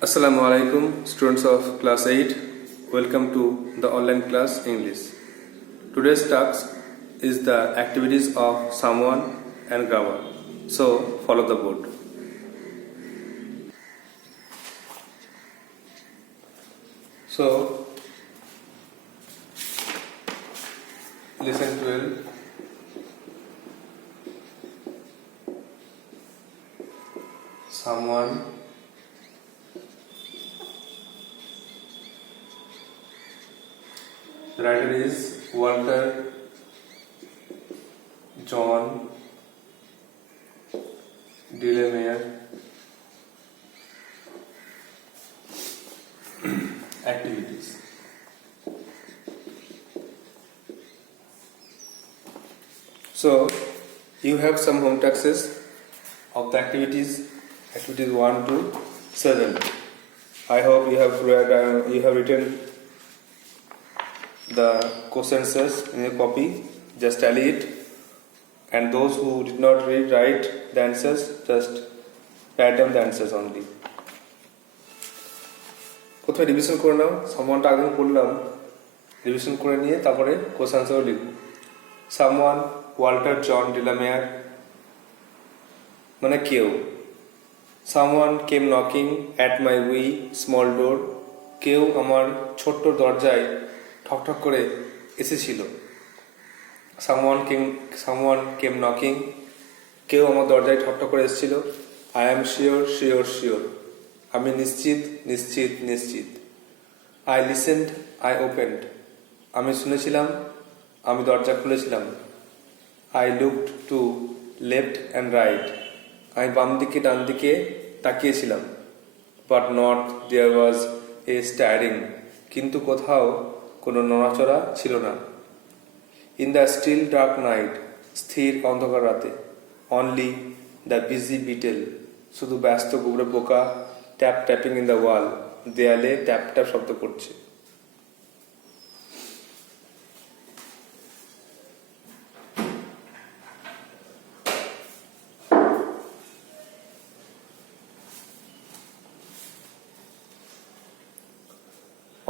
Assalamu alaikum, students of class 8. Welcome to the online class English. Today's task is the activities of someone and grammar. So, follow the board. So, lesson 12. Someone The writer is Walter John Delamere. Activities. So, you have some home taxes of the activities 1 to 7. I hope you have written the question answers in your copy. Just tally it, and those who did not write the answers, just write down the answers only. প্রথমে রিভিশন করে নাও, সামওয়ানটা আগে পড়লাম, রিভিশন করে নিয়ে তারপরে কোশ্চেন আনসারও লিখব। সামওয়ান ওয়াল্টার জন ডিলামেয়ার মানে কেউ। Someone came knocking at my wee small door, কেউ আমার ছোট্ট দরজায় ঠকঠক করে এসেছিল। সামওয়ান কেম নকিং, কেউ আমার দরজায় ঠকঠক করে এসেছিল। I am sure sure sure, আমি নিশ্চিত নিশ্চিত নিশ্চিত। আই লিসেন্ড আই ওপেন্ড, আমি শুনেছিলাম, আমি দরজা খুলেছিলাম। I looked to left and right, আমি বাম দিকে ডান দিকে তাকিয়েছিলাম। বাট নট দেয়ার ওয়াজ এ স্ট্যারিং, কিন্তু কোথাও কোনো নড়াচড়া ছিল না। In the still dark night, স্থির অন্ধকার রাতে। অনলি দ্য বিজি বিটেল, শুধু ব্যস্ত গুবরে পোকা। ট্যাপ ট্যাপিং ইন দ্য ওয়াল, দেয়ালে ট্যাপ ট্যাপ শব্দ করছে।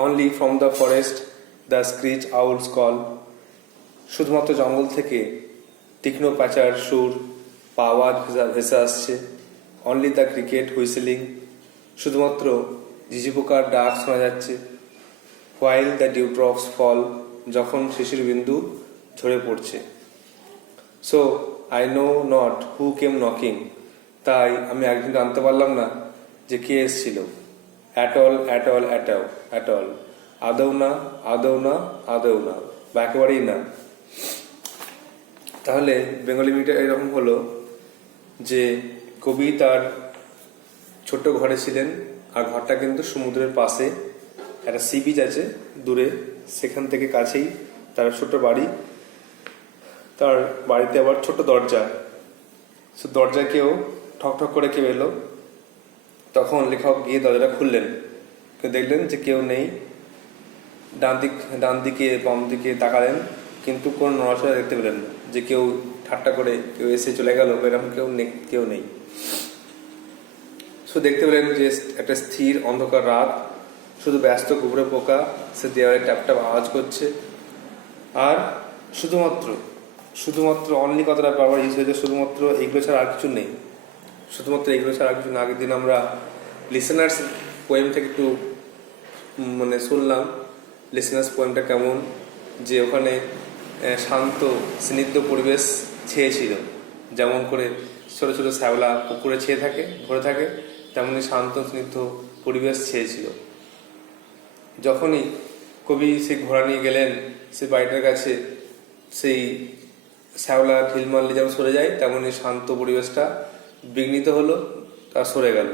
Only from the forest the screech owls call, শুধুমাত্র জঙ্গল থেকে তীক্ষ্ণ প্যাঁচার সুর বা আওয়াজ ভেসে আসছে। অনলি দ্য ক্রিকেট হুইসেলিং, শুধুমাত্র ঝিঝি পোকার ডাক শোনা যাচ্ছে। হোয়াইল দ্য ডিউ ড্রপস ফল, যখন শিশির বিন্দু ঝরে পড়ছে। সো আই নো নট হু কেম নকিং, তাই আমি একদিন জানতে পারলাম না যে কে এসেছিল। At all at all at all, আদৌ না আদৌ না আদৌ না, বা একেবারেই না। তাহলে বেঙ্গলি মিডিয়া এরকম হলো যে কবি তার ছোট্ট ঘরে ছিলেন, আর ঘরটা কিন্তু সমুদ্রের পাশে, একটা সি বিচ আছে দূরে, সেখান থেকে কাছেই তার ছোট্ট বাড়ি। তার বাড়িতে আবার ছোট্ট দরজা, সে দরজায় কেউ ঠকঠক করে কেউ এলো। তখন লেখক গিয়ে দরজাটা খুললেন, দেখলেন যে কেউ নেই। ডান দিকে বাম দিকে তাকালেন, কিন্তু কোনো নড়াচড়া দেখতে পেলেন না, যে কেউ ঠাট্টা করে কেউ এসে চলে গেল, এরকম কেউ নেই। শুধু দেখতে পেলেন যে একটা স্থির অন্ধকার রাত, শুধু ব্যস্ত গুবরে পোকা, সে দেওয়ালে ট্যাপ ট্যাপ আওয়াজ করছে। আর শুধুমাত্র অনলি কথাটা বারবার ইউজ হয়েছে, শুধুমাত্র এগুলো ছাড়া আর কিছু নেই। শুধুমাত্র এগুলো ছাড়া আর কিছু না। আগের দিন আমরা লিসেনার্স পোয়েম থেকে একটু শুনলাম লিসেনার্স পোয়েমটা কেমন, যে ওখানে শান্ত স্নিগ্ধ পরিবেশ ছেয়েছিল। যেমন করে ছোটো ছোটো শ্যাওলা পুকুরে ছেয়ে থাকে, ভরে থাকে, তেমনি শান্ত স্নিগ্ধ পরিবেশ ছেয়েছিল। যখনই কবি সে ঘোড়া নিয়ে গেলেন সে বাড়িটার কাছে, সেই শ্যাওলা ঢিলমাল্লি যেমন সরে যায়, তেমনি শান্ত পরিবেশটা বিঘ্নিত হলো, তা সরে গেল,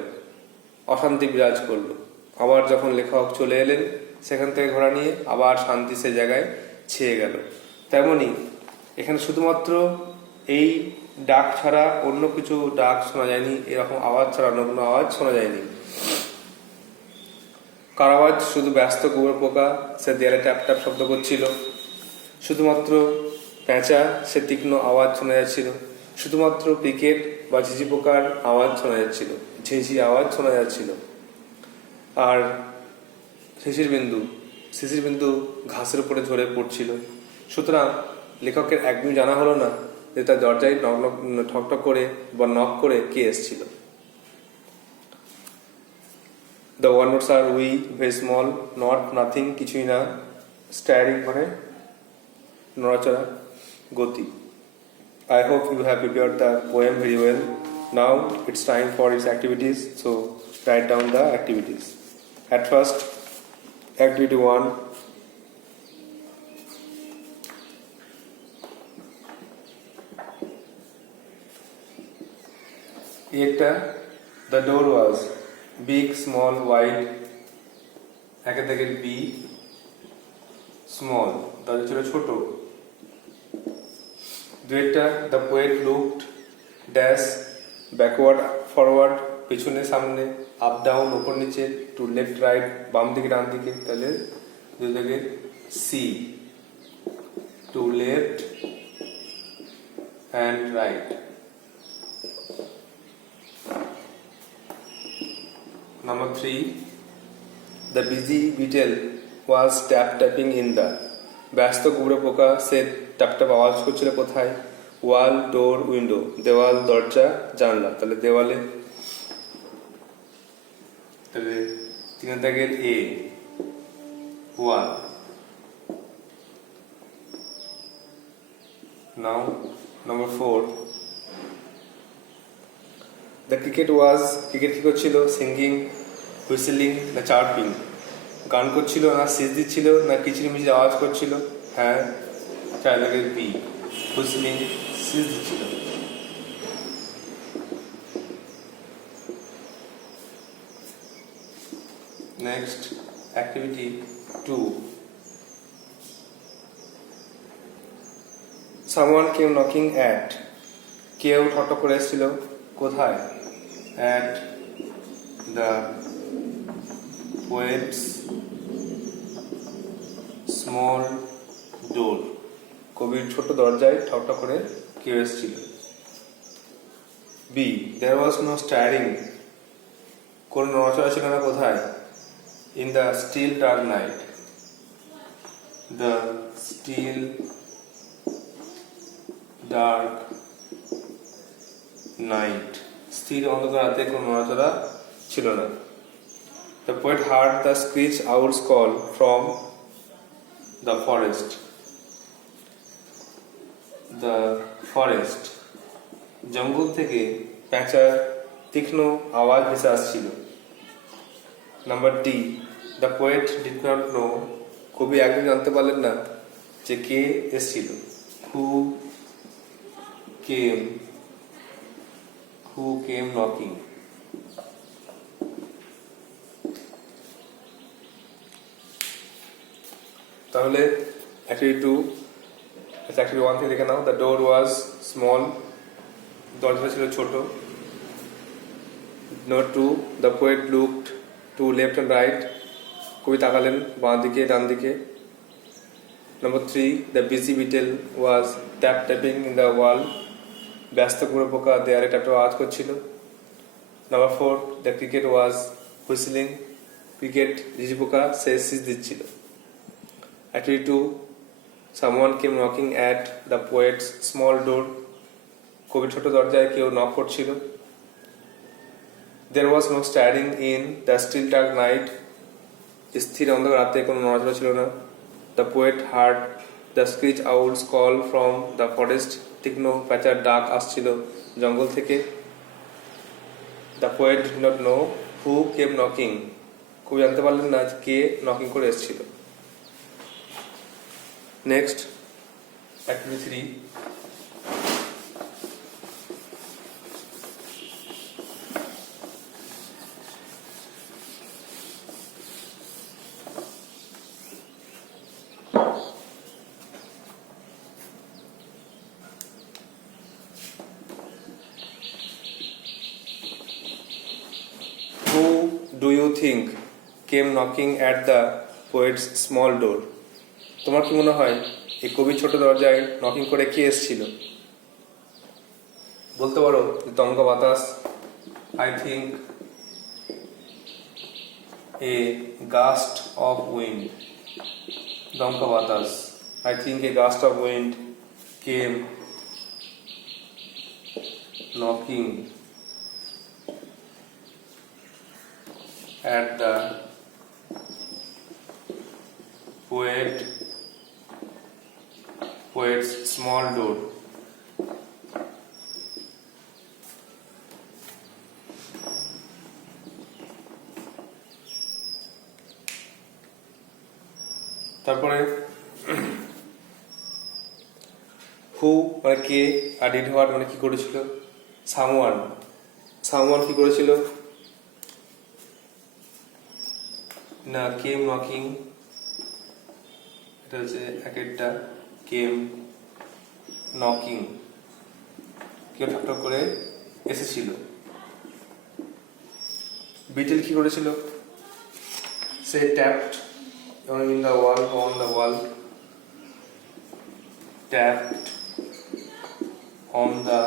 অশান্তি বিরাজ করলো। আবার যখন লেখক চলে এলেন সেখান থেকে ঘোড়া নিয়ে, আবার শান্তি সে জায়গায় ছেয়ে গেল। তেমনি এখানে শুধুমাত্র এই ডাক ছাড়া অন্য কিছু ডাক শোনা যায়নি, এরকম আওয়াজ ছাড়া অন্য কোনো আওয়াজ শোনা যায়নি। কার আওয়াজ? শুধু ব্যস্ত গুবরে পোকা, সে দেয়ালে ট্যাপ ট্যাপ শব্দ করছিল। শুধুমাত্র প্যাঁচা, সে তীক্ষ্ণ আওয়াজ শোনা যাচ্ছিল। শুধুমাত্র ক্রিকেট বা ঝিঝি পোকার আওয়াজ শোনা যাচ্ছিল, ঝিঝি আওয়াজ শোনা যাচ্ছিল। আর শিশির বিন্দু ঘাসের উপরে ঝরে পড়ছিল। সুতরাং লেখকের একদমই জানা হলো না যে তার দরজায় ঠকঠক করে বা নক করে কে এসেছিল। The words are we, very small, not, nothing, কিছুই না, স্টারিং মানে নড়াচড়া, গতি। I hope you have prepared the poem very well. Now it's time for its activities, so write down the activities. At first, activity 1. একটা, the door was big, small, wide. একের থেকে B, small, দরজা ছিল ছোট। দুইটা, the poet looked dash backward, forward, পিছনে সামনে, up down, উপর নিচে, to left right, বাম দিকে ডান দিকে, তাহলে দুই থেকে C, to left and right. Number 3, the busy beetle was tapping in the, ব্যস্ত গুঁড়ো পোকা সে ট্যাপ আওয়াজ করছিল কোথায়? ওয়াল, ডোর, উইন্ডো, দেওয়াল, দরজা, জানলা, তাহলে দেওয়ালে। তাহলে 3 দাগের A, ওয়াল। নাও number 4, the cricket কি করছিল? সিঙ্গিং, হুইসেলিং না চার্পিং? গান করছিল না সিজ দিচ্ছিল না কিচিরমিচির আওয়াজ করছিল? হ্যাঁ, 4 দাগের B, হুইসেলিং, সিজ দিচ্ছিল। Next activity 2. someone came knocking at, কেউ ঠকঠক করে এসেছিল কোথায়? at the poet's small door, কবির ছোট দরজায় ঠকঠক করে কেউ এসেছিল। B, there was no stirring, কোন নড়াচড়া ছিল না কোথায়? in the still dark night, the still dark night, স্থির অন্ধকার রাতে কোনো নড়াচড়া ছিল না। The poet heard the screech owl's call from the forest, the forest, জঙ্গল থেকে প্যাঁচার তীক্ষ্ণ আওয়াজ ভেসে আসছিল। Number D, the poet did not know, কবি একদিন জানতে পারলেন না যে কে এসেছিল। who came knocking. তাহলে activity 2, activity 1 থেকে দেখে নাও। the door was small, দরজা ছিল ছোট। Number 2, the poet looked to left and right, কবি তাকালেন বাঁ দিকে ডান দিকে। Number 3, the busy beetle was tapping in the wall, ব্যস্ত গুঁড়ো পোকা দেয়ালে ট্যাপ আওয়াজ করছিল। Number 4, the cricket was whistling, cricket ঝিঝি পোকা সে সিজ দিচ্ছিল। Activity 2, someone came knocking at the poet's small door, কবির ছোট দরজায় কেউ নক করছিল। There was no stirring in the still dark night, স্থির অন্ধকার রাতে কোনো নড়াচড়া ছিল না। The poet heard the screech owl's call from the forest, তীক্ষ্ণ প্যাঁচার ডাক আসছিল জঙ্গল থেকে। The poet did not know who came knocking, কবি জানতে পারলেন না কে নকিং করে এসেছিল। Next activity 3, who do you think came knocking at the poet's small door? তোমার কি মনে হয় এই কবির ছোট দরজায় নকিং করে কে এসেছিল? বলতে পারো দমকা বাতাস, I think, a gust of wind, দমকা বাতাস, I think a gust of wind came knocking at the poet's small door. তারপরে হু মানে কে, আর ডিড হোয়াট মানে কি করেছিল, সামওয়ান কি করেছিল না, কেম নকিং, এটা হচ্ছে এক একটা, কেম নকিং, কেউ ঠকঠক করে এসেছিল। বিটেল কি করেছিল, সে tapped in the wall, on the wall, tapped on the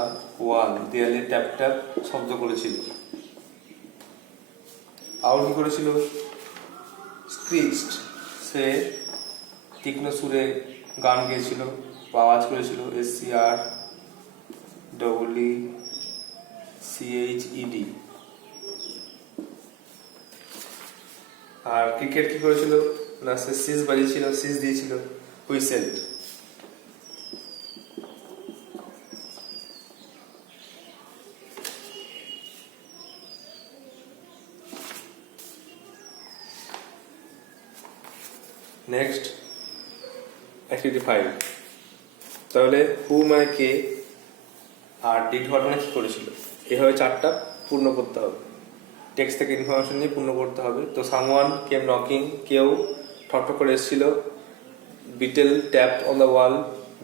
wall, দেয়ালে ট্যাপ ট্যাপ শব্দ করেছিল। আউল কি করেছিল, স্ক্রিচড, সে তীক্ষ্ণ সুরে গান গেয়েছিল বা আওয়াজ করেছিল, SCREECHED। আর ক্রিকেট কি করেছিল না, সে সিজ বাজিয়েছিল, সিজ দিয়েছিল, হুইসেল। Next activity 5। তাহলে হু মানে কে, আর ডিড হোয়াট মানে কি করেছিল, এভাবে চারটা পূর্ণ করতে হবে, টেক্সট থেকে ইনফরমেশন নিয়ে পূর্ণ করতে হবে। তো সামওয়ান কেম নকিং, কেউ ঠকঠক করে এসেছিল, বিটেল ট্যাপড অন দ্য ওয়াল,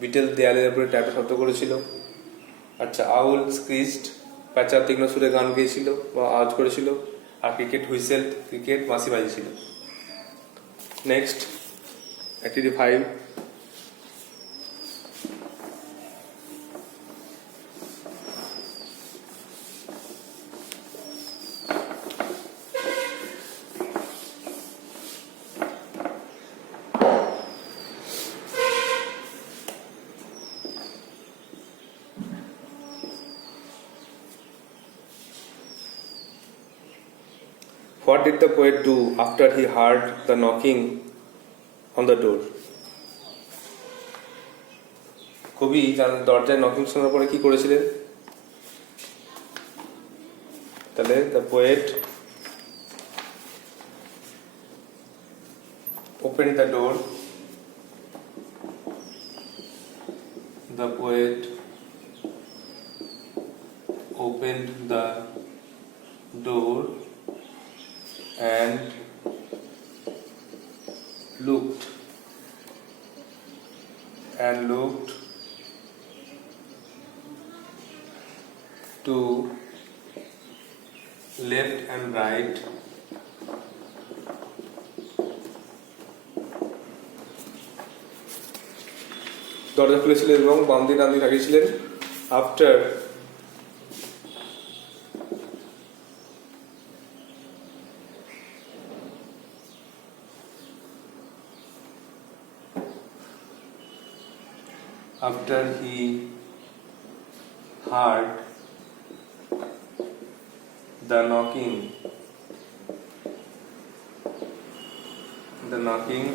বিটেল দেয়ালের উপরে ট্যাপে শব্দ করেছিল। আচ্ছা, আউল স্ক্রিচড, প্যাঁচা তীক্ষ্ণ সুরে গান গেয়েছিল বা আওয়াজ করেছিল। আর ক্রিকেট হুইসেল, ক্রিকেট বাঁশি বাজিয়েছিল। Next activity 5। What did the poet do after he heard the knocking on the door? কবি তার দরজায় নকিং শোনার পরে কি করেছিলেন, তাহলে the poet opened the door, the poet opened the door and looked to left and right, দরজা খুলেছিলেন এবং বাম দিকে ডান দিকে তাকিয়েছিলেন। After he heard the knocking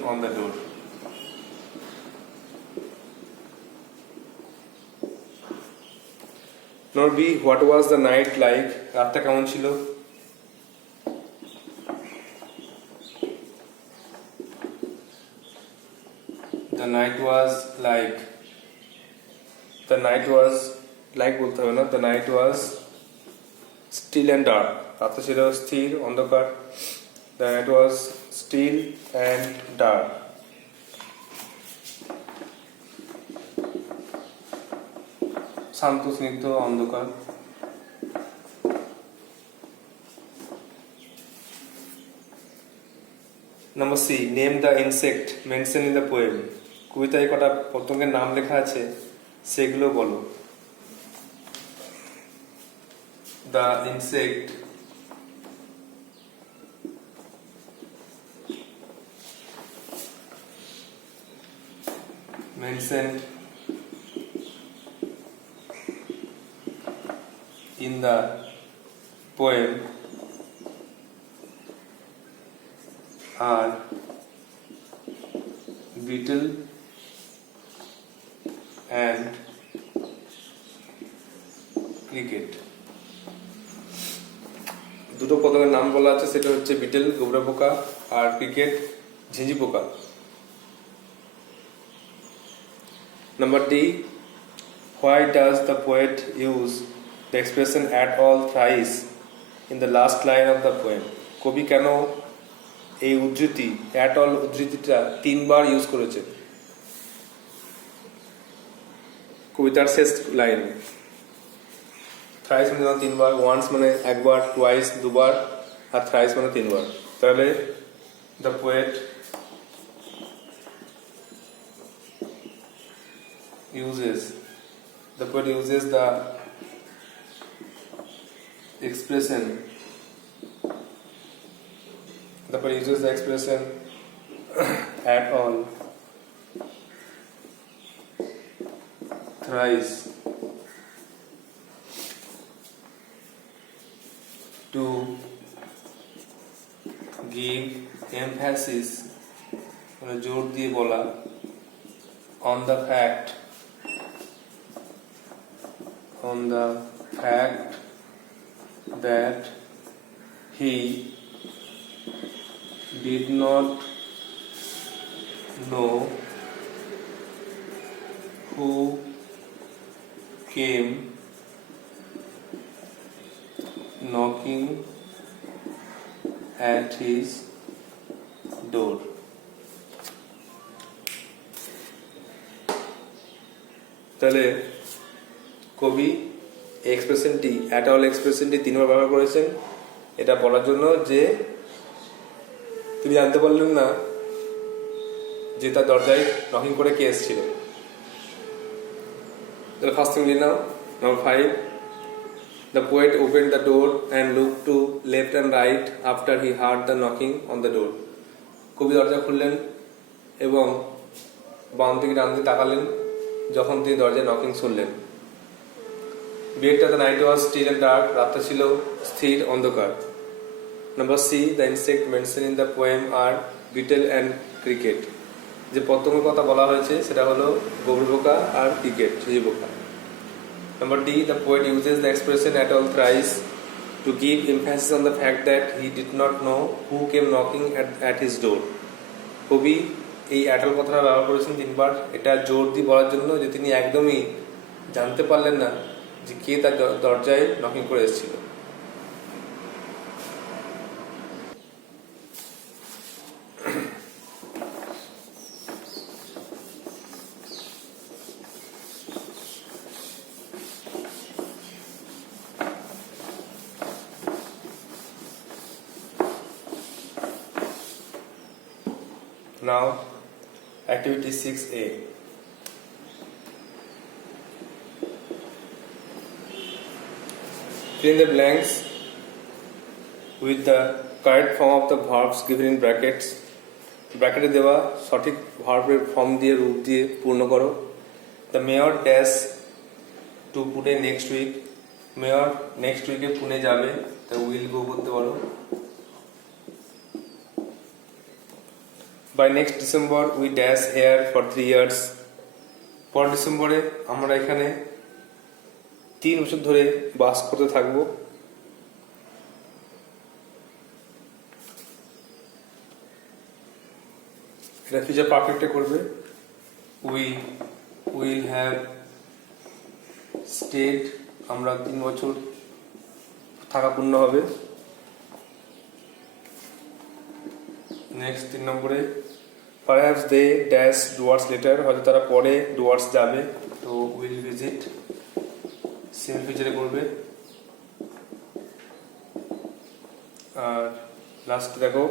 on the door. Note B, what was the night like? রাতটা কেমন ছিল? The night was like বলতে হবে না, the night was still and dark. রাতটা ছিল স্থির অন্ধকার। The night was still and dark. শান্ত স্নিগ্ধ অন্ধকার। Number C, name the insect mentioned in the poem. কবিতায় কটা পতঙ্গের নাম লেখা আছে সেগুলো বলো। The insect mentioned in the poem are beetle and cricket. দুটো পতঙ্গের নাম বলা আছে, সেটা হচ্ছে বিটেল গোবরা পোকা আর ক্রিকেট ঝিঁঝি পোকা। Number D, why does the poet use the expression at all thrice in the last line of the poem? কবি কেন এই উদ্ধৃতি at all উদ্ধৃতিটা তিনবার ইউজ করেছে কবিতার শেষ লাইনে? থ্রাইস মানে তিনবার, ওয়ান্স মানে একবার, টুয়াইস দুবার, আর থ্রাইস মানে তিনবার। তাহলে the poet uses the expression at all thrice to give emphasis, জোর দিয়ে বলা, on the fact that he did not know who came knocking at his door. তাহলে কবি এক্সপ্রেশনটি অ্যাট অল এক্সপ্রেশনটি তিনবার ব্যবহার করেছেন এটা বলার জন্য যে তিনি জানতে পারলেন না যে তার দরজায় নকিং করে কে এসেছিল। তাহলে ফার্স্ট থিং নাও নাম্বার 5, the poet opened the door and looked to left and right after he heard the knocking on the door. কবি দরজা খুললেন এবং বাম থেকে ডান দিকে তাকালেন যখন তিনি দরজায় নকিং শুনলেন। বিয়েটা the night was still and dark, রাতটা ছিল স্থির অন্ধকার। Number C, the insect mentioned in the poem are beetle and cricket. যে পতঙ্গের কথা বলা হয়েছে সেটা হলো গোবর পোকা আর ক্রিকেট ঝিঁঝি পোকা। Number D, the poet uses the expression at all thrice to give emphasis on the fact that he did not know who came knocking at his door. কবি এই at all কথাটা ব্যবহার করেছেন তিনবার, এটা জোর দিয়ে বলার জন্য যে তিনি একদমই জানতে পারলেন না যে কে তার দরজায় নকিং করে এসেছিল। Now, activity 6A. Fill in the blanks with the correct form of the verbs given in brackets. ব্র্যাকেটে দেওয়া সঠিক ভার্বের ফর্ম দিয়ে রূপ দিয়ে পূর্ণ করো। The mayor dash to Pune next week. Mayor next উইকে পুনে যাবে, তা উইল গো করতে পারো। By next December we dash here for 3 years. পর ডিসেম্বরে আমরা এখানে 3 বছর ধরে বাস করতে থাকবো। এটা ফিউচার পারফেক্টে করবে। We will have stayed, আমরা 3 বছর থাকা পূর্ণ হবে। নেক্সট 3 নম্বরে perhaps they dash towards later, হয়তো তারা পরে towards যাবে, তো will visit সিম্পল ফিউচারে করবে। আর লাস্ট দেখো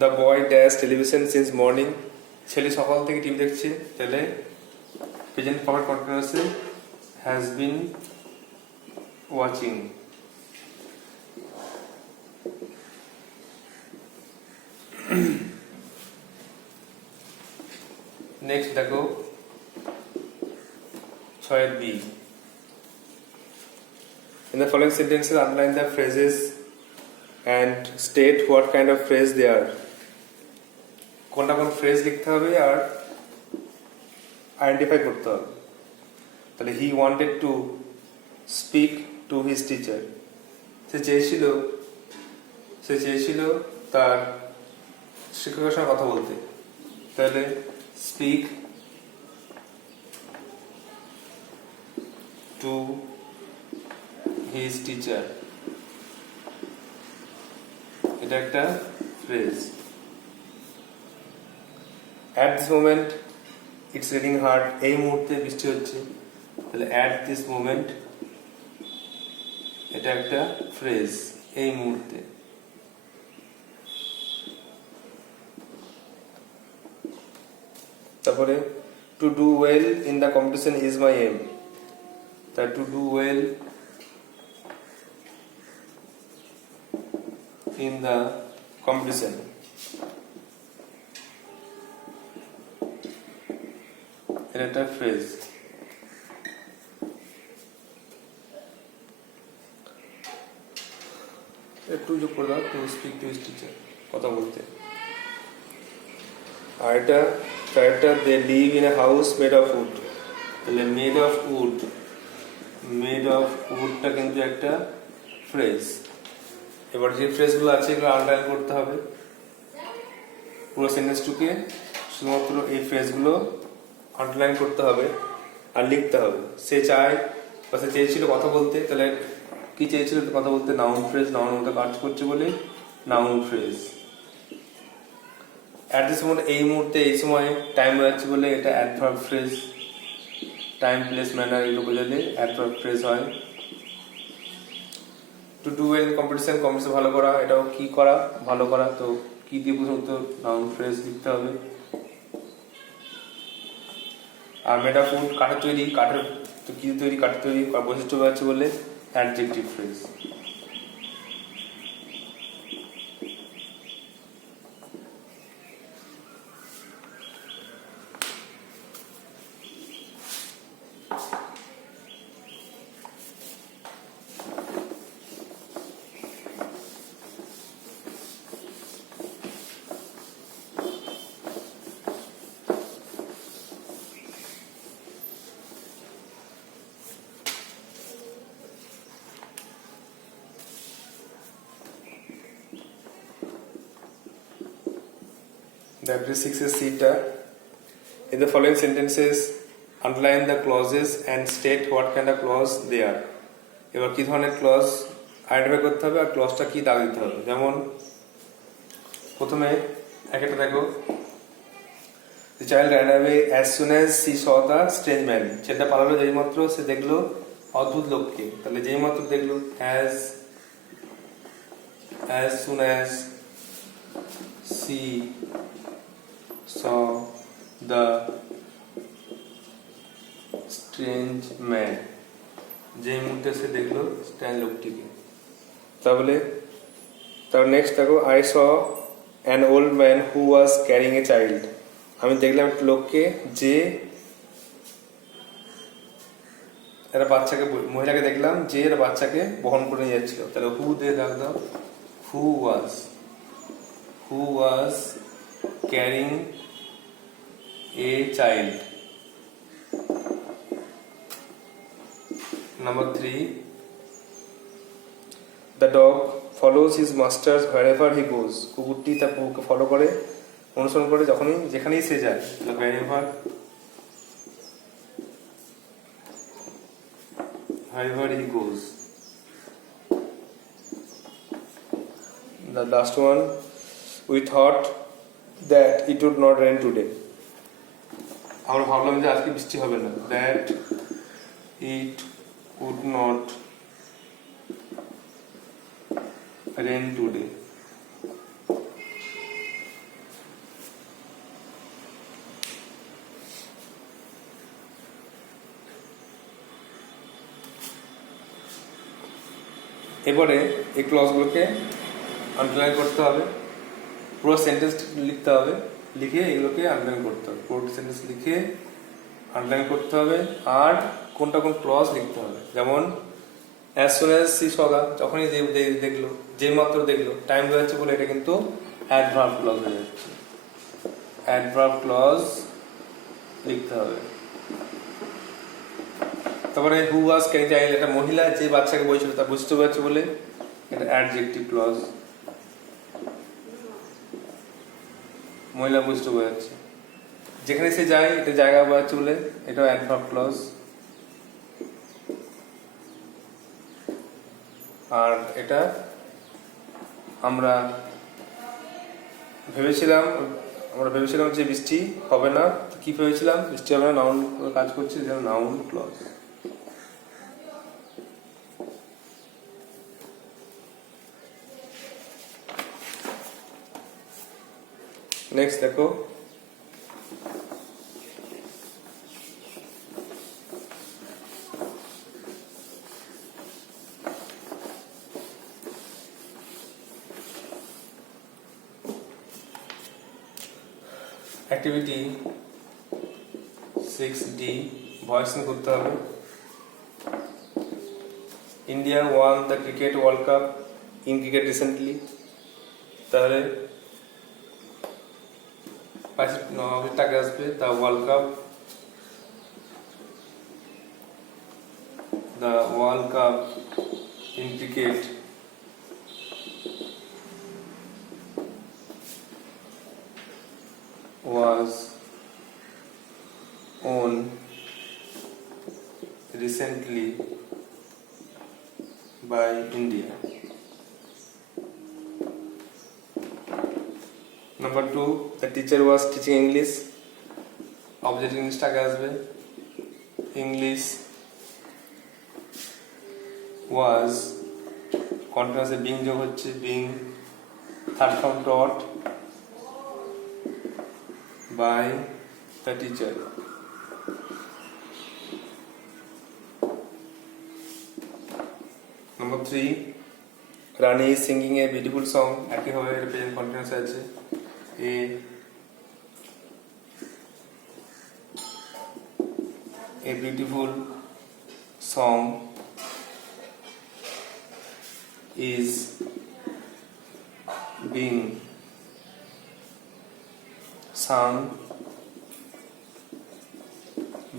the boy dash television since morning. ছেলে সকাল থেকে টিভি দেখছে, তাহলে প্রেজেন্ট পারফেক্ট কন্টিনিউয়াসে has been watching. নেক্সট দেখো 6 B. In the following sentences, underline the phrases and state what kind of phrase they are. কোনটা কোন ফ্রেজ লিখতে হবে আর আইডেন্টিফাই করতে হবে। তাহলে he wanted to speak to his teacher, সে চেয়েছিল তার শিক্ষকের সঙ্গে কথা বলতে। তাহলে স্পিক টু হিজ টিচার, এটা একটা phrase. At this moment it's raining hard, এই মুহূর্তে বৃষ্টি হচ্ছে। তাহলে অ্যাট দিস মোমেন্ট, এটা একটা ফ্রেজ, এই মুহূর্তে। তারপরে to do well in the competition is my aim, তা to do well in the competition, এটা একটা ফ্রেজ। একটু যোগ করে দাও, to speak to his teacher, কথা বলতে। আর এটা they live in a house made of wood, তাহলে মেড অফ উডটা কিন্তু একটা ফ্রেজ। এবার যে ফ্রেজগুলো আছে এগুলো আন্ডারলাইন করতে হবে। পুরো সেন্টেন্সটুকে শুধুমাত্র এই ফ্রেজগুলো আন্ডারলাইন করতে হবে আর লিখতে হবে। সে চায় বা সে চেয়েছিল কথা বলতে, তাহলে কি চেয়েছিল কথা বলতে? নাউন ফ্রেজ, নাউন মতো কাজ করছে বলে noun phrase. At this moment, এই মুহূর্তে, এই সময়, টাইম যাচ্ছে বলে এটা adverb phrase. Time, place, manner এগুলো বোঝালে অ্যাডভার্ব ফ্রেজ হয়। Two do well competition, competition ভালো করা, এটাও কি করা? ভালো করা। তো কি দিয়ে প্রথম উত্তর? নাউন ফ্রেজ লিখতে হবে। আর মেড অফ উড, কাঠের তৈরি, কাঠের তো কি তৈরি? কাঠের তৈরি বৈশিষ্ট্য আছে বলে adjective phrase. W6 is theta. In the following sentences, underline the clauses and state what kind of clause they are. এবার কি ধরনের ক্লজ আইডেন্টিফাই করতে হবে আর ক্লজটা কি দাগ দিতে হবে। যেমন প্রথমে একটা দেখো, the child ran away as soon as she saw the strange man. ছেলেটা পালালো যেই মাত্র সে দেখলো অদ্ভুত লোককে। তাহলে যেই মাত্র দেখলো, as soon as she saw the strange man, যেই মুহূর্তে সে দেখলো স্ট্রেঞ্জ লোকটিকে। তাহলে তার নেক্সট দেখো, I saw an old man who was carrying a child. আমি দেখলাম একটা লোককে যে একটা বাচ্চাকে, মহিলাকে দেখলাম যে একটা বাচ্চাকে বহন করে নিয়ে যাচ্ছিল। তাহলে হু দিয়ে দাগ দাও, who was carrying a child. Number 3, the dog follows his master wherever he goes. কুকুরটি তার কুকুরকে ফলো করে, অনুসরণ করে যেখানেই সে যায়। wherever he goes. The last one, we thought that it would not rain today. আমরা ভাবলাম যে আজকে বৃষ্টি হবে না। that it would not rain today. এবারে এই ক্লজগুলোকে আন্ডারলাইন করতে হবে, পুরো সেন্টেন্স লিখতে হবে লিখে এগুলোকে আন্ডারলাইন করতে হবে, পুরো সেন্টেন্স লিখে আন্ডারলাইন করতে হবে। আর কোনটা কোন ক্লজ লিখতে হবে, যেমন অ্যাজ সুন অ্যাজ সি সগা, যখনই দেখলো, যে মাত্র দেখলো, টাইম দেওয়া যাচ্ছে বলে এটা কিন্তু অ্যাডভার্ব ক্লজ হয়ে যাচ্ছে। অ্যাডভার্ব ক্লজ লিখতে হবে। তারপরে হু ওয়াজ ক্যারিং চাইল্ড, একটা মহিলা যে বাচ্চাকে বলছিল তা বুঝতে পারছে বলে এটা অ্যাডজেক্টিভ ক্লজ, মহিলা বুঝতে বোঝাচ্ছে। যেখানে সে যায় এটা জায়গা বোঝাচ্ছে বলে এটা অ্যাডভার্ব ক্লজ। আর এটা আমরা ভেবেছিলাম যে বৃষ্টি হবে না, কি ভেবেছিলাম বৃষ্টি হবে না, নাউন কাজ করছে, যেন নাউন ক্লজ। নেক্সট দেখো, অ্যাক্টিভিটি 6D ভয়েস করতে হবে। India one the cricket world cup in cricket recently, তাহলে টাকা আসবে the world cup, the world cup in cricket was won recently by India. Number 2, the teacher was teaching English. Object English টাকে আসবে, English was continuous being যোগ হচ্ছে, being third form taught by the teacher. Number 3, Rani is singing a beautiful song. একইভাবে present continuous আছে, a beautiful song is being sung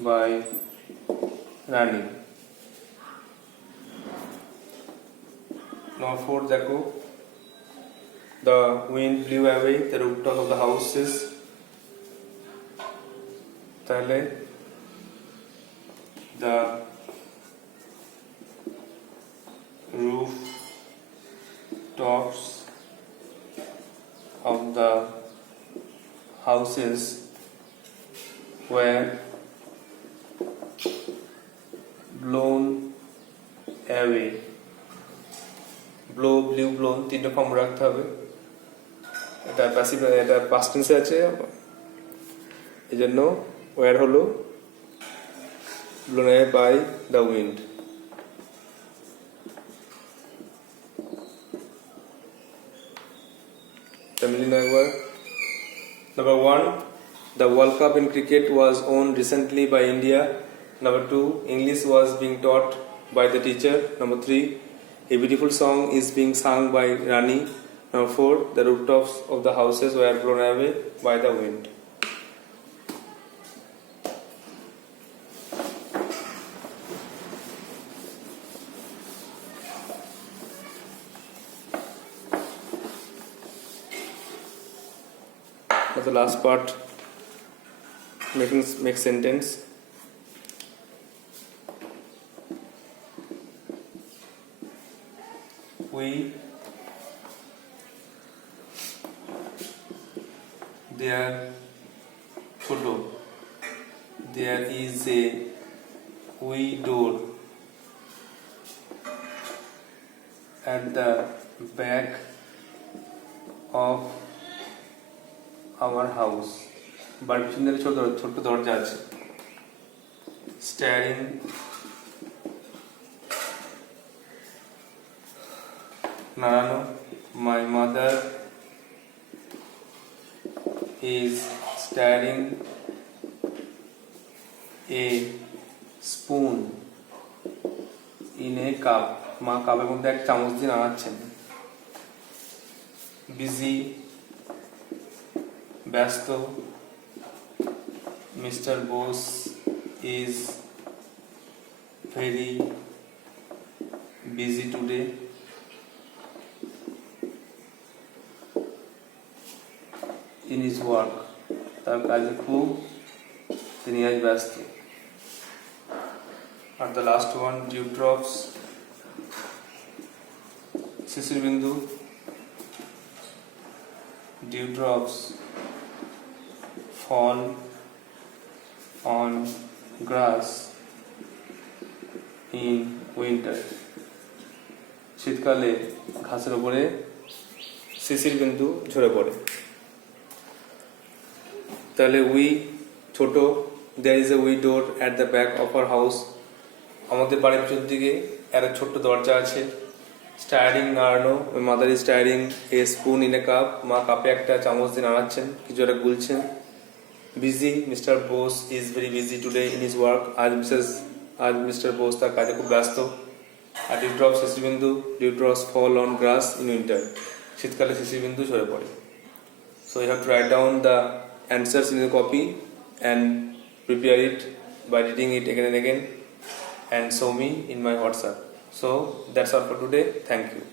by Rani. Number 4 দেখো, the wind blew away the rooftop of the houses, তাহলে the roof tops of the houses were blown away. Blow, blew, blown তিনটে form রাখতে হবে। এটা প্যাসিভ, এটা পাস্ট টেন্সে আছে, এই জন্য ওয়ার হলো blown away by the wind. মিলিয়ে নাও একবার। Number 1, the World Cup in cricket was won recently by India. Number 2, English was being taught by the teacher. Number 3, a beautiful song is being sung by Rani. Number 4, the rooftops of the houses were blown away by the wind. The last part, make sentence. We, there, photo, there is a we door at the back of our house. বাড়ির পিছনে ছোট্ট দরজা আছে। Staring নাড়ানো, my mother is stirring a spoon in a cup. মা কাপের মধ্যে এক চামচ দিয়ে নাড়াচ্ছেন। বিজি, ব্যস্ত। Mister Bose is very busy today. In his work, তার কাজে খুব তিনি আজ ব্যস্ত। আর the last one, dew drops, শিশির বিন্দু। Dew drops fall on grass in winter. শীতকালে ঘাসের উপরে শিশির বিন্দু ঝরে পড়ে। তাহলে উই ছোট, there is a wee door at the back of our house. আমাদের বাড়ির পিছন দিকে একটা ছোট্ট দরজা আছে। স্টায়ারিং নাড়ানো, mother is stirring a spoon in a cup, মা কাপে একটা চামচ দিয়ে নাড়াচ্ছেন, কিছু একটা গুলছেন। Busy, mister Bose is very busy today in his work, আজ মিস্টার বোস তার কাজে খুব ব্যস্ত। আর ডিউ ড্রপস শিশির বিন্দু, dew drops fall on grass in winter, শীতকালে শিশির বিন্দু ঝরে পড়ে। So you have to write down the answers in the copy and prepare it by reading it again and again and show me in my WhatsApp. So that's all for today. Thank you.